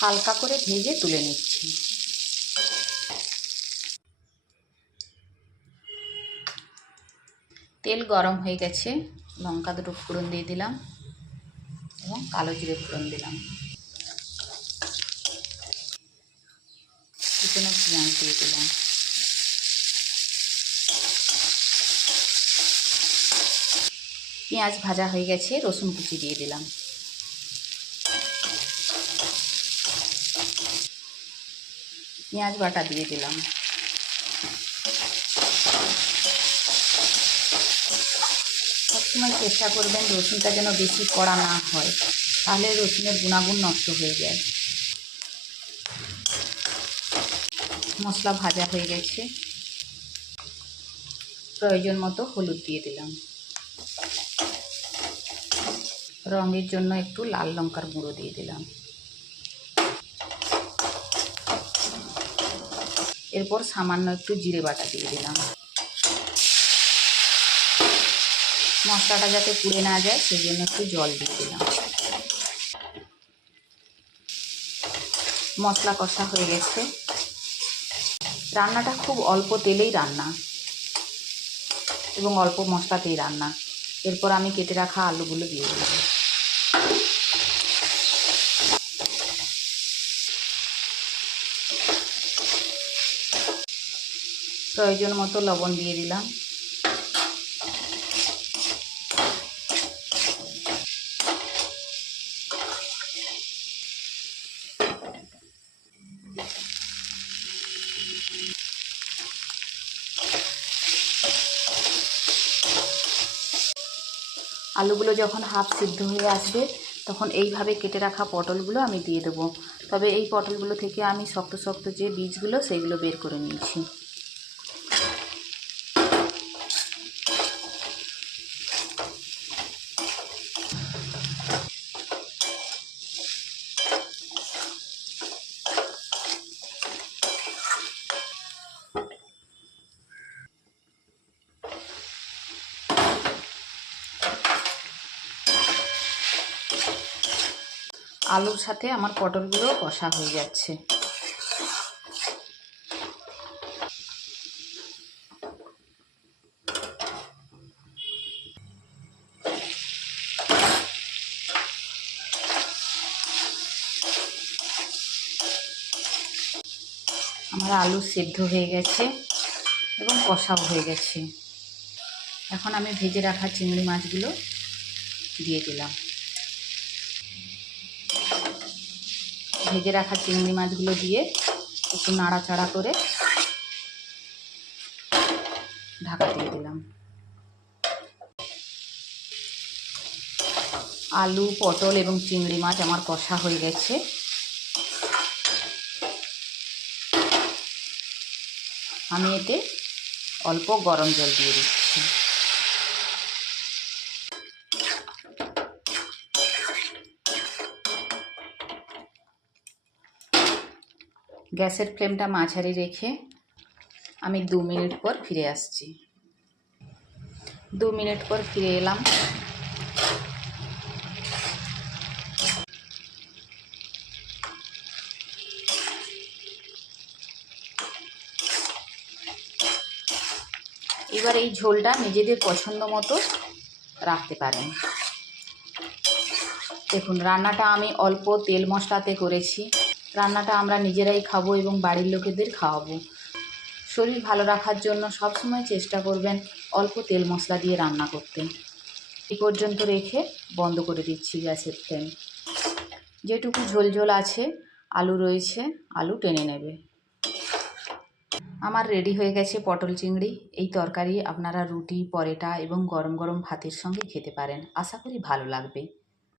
হালকা করে ভেজে তুলে নিচ্ছি। তেল গরম হয়ে গেছে, লঙ্কা দুটো ফোড়ন দিয়ে দিলাম এবং কালো জিরে ফোড়ন দিলাম। চিকেনের পেঁয়াজ দিয়ে দিলাম। পেঁয়াজ ভাজা হয়ে গেছে, রসুন কুচি দিয়ে দিলাম। পেঁয়াজ বাটা দিয়ে দিলাম। সবসময় চেষ্টা করবেন রসুনটা যেন বেশি কড়া না হয়, তাহলে রসুনের গুণাগুণ নষ্ট হয়ে যায়। মশলা ভাজা হয়ে গেছে। প্রয়োজন মতো হলুদ দিয়ে দিলাম। রঙের জন্য একটু লাল লঙ্কার গুঁড়ো দিয়ে দিলাম। এরপর সামান্য একটু জিরে বাটা দিয়ে দিলাম। মশলাটা যাতে পুড়ে না যায় সেই জন্য একটু জল দিয়ে দিলাম। মশলা কষা হয়ে গেছে। রান্নাটা খুব অল্প তেলেই রান্না এবং অল্প মশলাতেই রান্না। এরপর আমি কেটে রাখা আলুগুলো দিয়ে দিলাম। প্রয়োজন মতো লবণ দিয়ে দিলাম। আলুগুলো যখন হাফ সিদ্ধ হয়ে আসবে, তখন এইভাবে কেটে রাখা পটলগুলো আমি দিয়ে দেবো। তবে এই পটলগুলো থেকে আমি শক্ত শক্ত যে বীজগুলো, সেইগুলো বের করে নিয়েছি। আলুর সাথে আমার পটলগুলো কষা হয়ে যাচ্ছে। আমার আলু সেদ্ধ হয়ে গেছে এবং কষাও হয়ে গেছে। এখন আমি ভেজে রাখা চিংড়ি মাছগুলো দিয়ে দিলাম। ভেজে রাখা চিংড়ি মাছগুলো দিয়ে একটু নাড়াচাড়া করে ঢাকা দিয়ে দিলাম। আলু, পটল এবং চিংড়ি মাছ আমার কষা হয়ে গেছে। আমি এতে অল্প গরম জল দিয়ে দিচ্ছি। গ্যাসের ফ্লেমটা মাঝারি রেখে আমি দু মিনিট পর ফিরে আসছি। দু মিনিট পর ফিরে এলাম। এবার এই ঝোলটা নিজেদের পছন্দ মতো রাখতে পারেন। দেখুন, রান্নাটা আমি অল্প তেল মশলাতে করেছি। রান্নাটা আমরা নিজেরাই খাব এবং বাড়ির লোকেদের খাওয়াবো। শরীর ভালো রাখার জন্য সবসময় চেষ্টা করবেন অল্প তেল মশলা দিয়ে রান্না করতে। এই পর্যন্ত রেখে বন্ধ করে দিচ্ছি গ্যাসের ফ্লেম। যেটুকু ঝোল ঝোল আছে, আলু রয়েছে, আলু টেনে নেবে। আমার রেডি হয়ে গেছে পটল চিংড়ি। এই তরকারি আপনারা রুটি, পরোটা এবং গরম গরম ভাতের সঙ্গে খেতে পারেন। আশা করি ভালো লাগবে।